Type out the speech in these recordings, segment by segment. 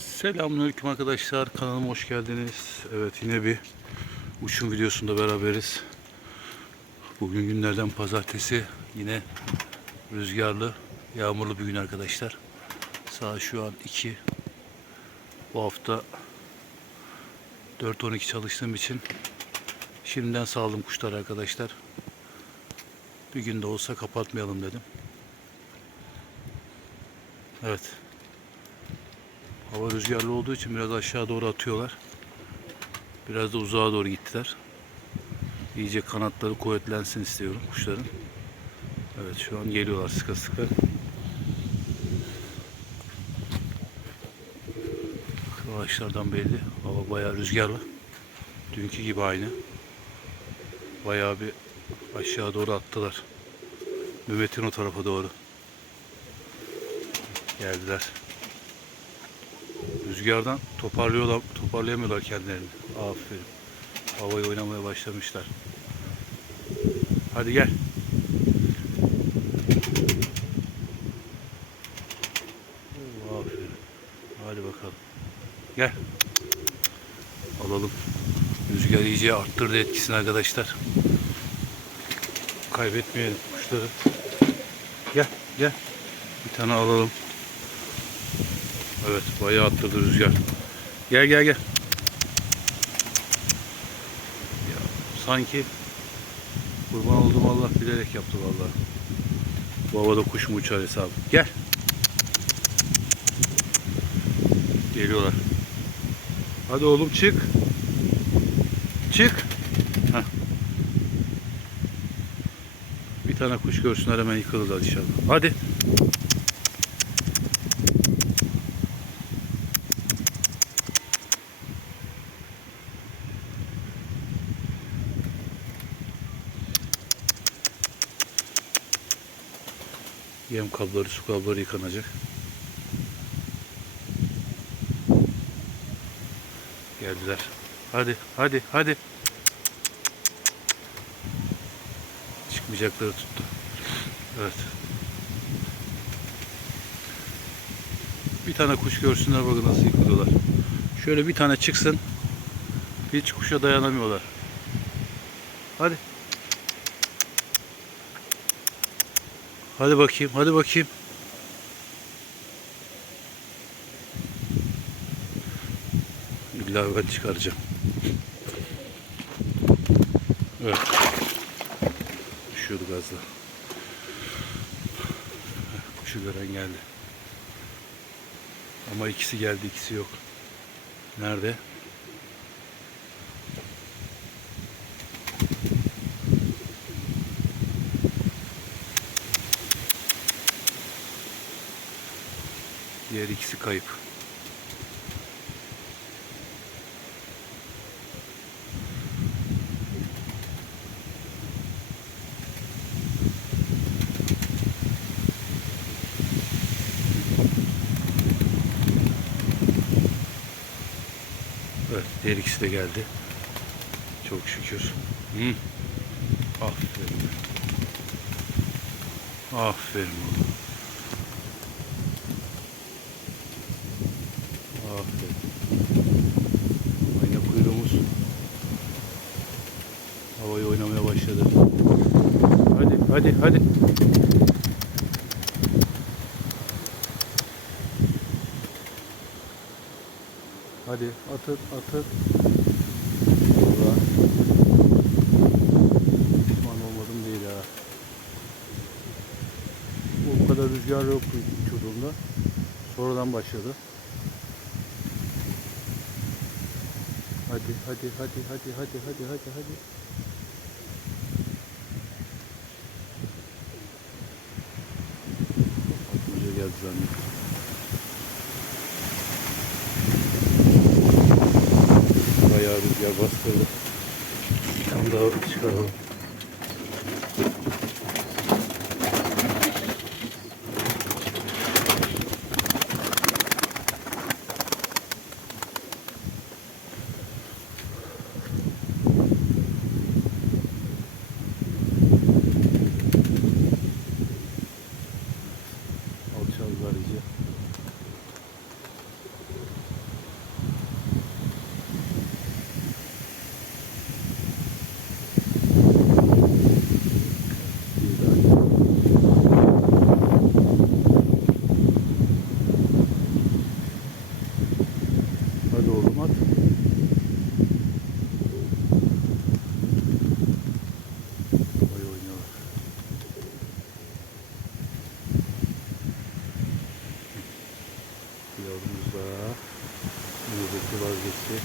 Selamünaleyküm arkadaşlar. Kanalıma hoş geldiniz. Evet yine bir uçum videosunda beraberiz. Bugün günlerden pazartesi. Yine rüzgarlı, yağmurlu bir gün arkadaşlar. Saat şu an 2. Bu hafta 4-12 çalıştığım için şimdiden sağladım kuşları arkadaşlar. Bir gün de olsa kapatmayalım dedim. Evet. Hava rüzgarlı olduğu için biraz aşağı doğru atıyorlar. Biraz da uzağa doğru gittiler. İyice kanatları kuvvetlensin istiyorum kuşların. Evet şu an geliyorlar sıka sıka. Ağaçlardan belli. Hava bayağı rüzgarlı. Dünkü gibi aynı. Bayağı bir aşağı doğru attılar. Mehmet'in o tarafa doğru. Geldiler. Rüzgardan toparlıyorlar, toparlayamıyorlar kendilerini. Aferin. Havayı oynamaya başlamışlar. Hadi gel. Aferin. Hadi bakalım. Gel. Alalım. Rüzgar iyice arttırdı etkisini arkadaşlar. Kaybetmeyelim kuşları. Gel, gel. Bir tane alalım. Evet bayağı attırdı rüzgar. Gel gel gel. Ya, sanki kurban olduğum Allah bilerek yaptı vallahi. Bu havada kuş mu uçar hesabı. Gel. Geliyorlar. Hadi oğlum çık. Çık. Heh. Bir tane kuş görsünler hemen yıkılırlar inşallah. Hadi. Yem kabları, su kabları yıkanacak. Geldiler. Hadi, hadi, hadi. Çıkmayacakları tuttu. Evet. Bir tane kuş görsünler bakın nasıl yıkılıyorlar. Şöyle bir tane çıksın. Hiç kuşa dayanamıyorlar. Hadi. Hadi bakayım, hadi bakayım. İlla ben çıkaracağım. Evet. Düşüyordu gazla. Kuşu gören geldi. Ama ikisi geldi, ikisi yok. Nerede? Diğer ikisi kayıp. Evet, diğer ikisi de geldi. Çok şükür. Hı. Aferin. Aferin oğlum. Aferin. Ayna kuyruğumuz havayı oynamaya başladı. Hadi hadi hadi. Hadi atır. Allah. Pişman olmadım değil ha. Bu kadar rüzgar yok uçurduğumda. Sonradan başladı. Hadi hadi hadi hadi hadi hadi hadi hadi. Atmaca geldi zannettim. Bayağı rüzgar bastırdı. Bir tane daha çıkaralım. Alçaldılar iyice. yavrumuz daha. Nöbeti vazgeçti.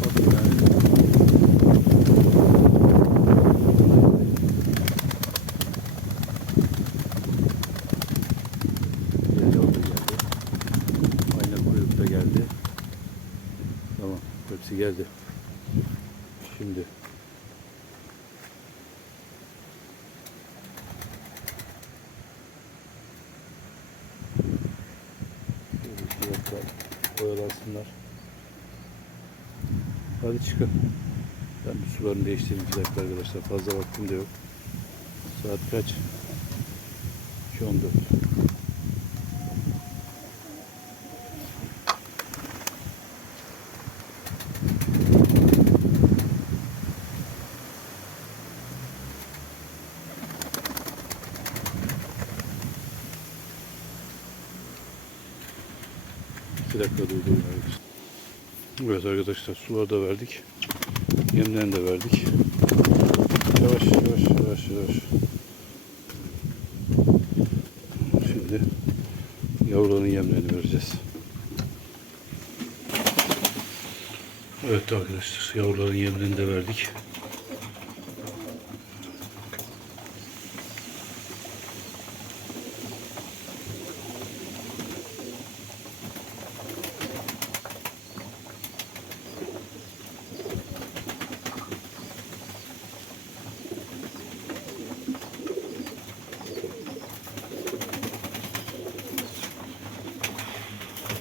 Bak yani. Geldi o da geldi. Ayna kuyruk da geldi. Tamam. Hepsi geldi. Şimdi oyalansınlar. Hadi çıkın. Ben bir sularını değiştireyim iki dakika arkadaşlar. Fazla vaktim de yok. Saat kaç? 2.14. İki dakika durdurun arkadaşlar. Evet arkadaşlar suları da verdik. Yemlerini de verdik. Yavaş yavaş yavaş yavaş. Şimdi yavruların yemlerini vereceğiz. Evet arkadaşlar yavruların yemlerini de verdik.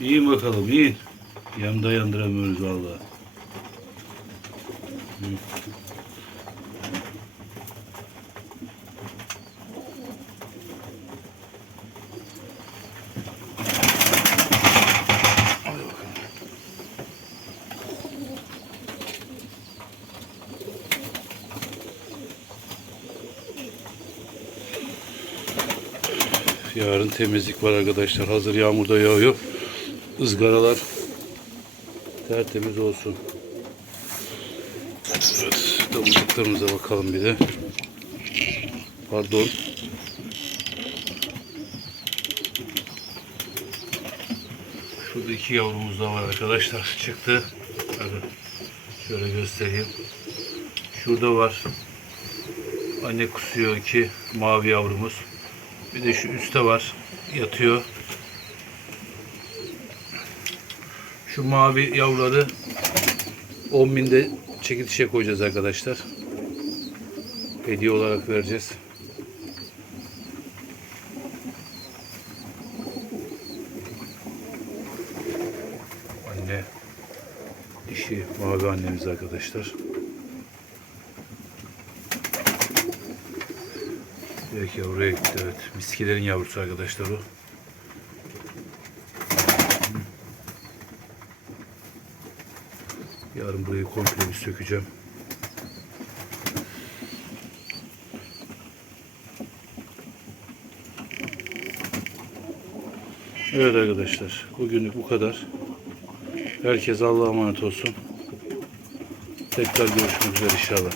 İyi bakalım iyi. Hı. Hadi bakalım. Yarın temizlik var arkadaşlar. Hazır yağmur da yağıyor. Izgaralar tertemiz olsun. Evet, damızlıklarımıza bakalım bir de. Pardon. Şurada iki yavrumuz da var arkadaşlar. Çıktı. Bakın. Şöyle göstereyim. Şurada var. Anne kusuyor iki mavi yavrumuz. Bir de şu üstte var. Yatıyor. Şu mavi yavruları 10 binde çekilişe koyacağız arkadaşlar. Hediye olarak vereceğiz. Anne dişi mavi annemiz arkadaşlar. Direkt yavruya gitti evet. Miskilerin yavrusu arkadaşlar o. Yarın burayı komple bir sökeceğim. Evet arkadaşlar. Bugünlük bu kadar. Herkes Allah'a emanet olsun. Tekrar görüşmek üzere inşallah.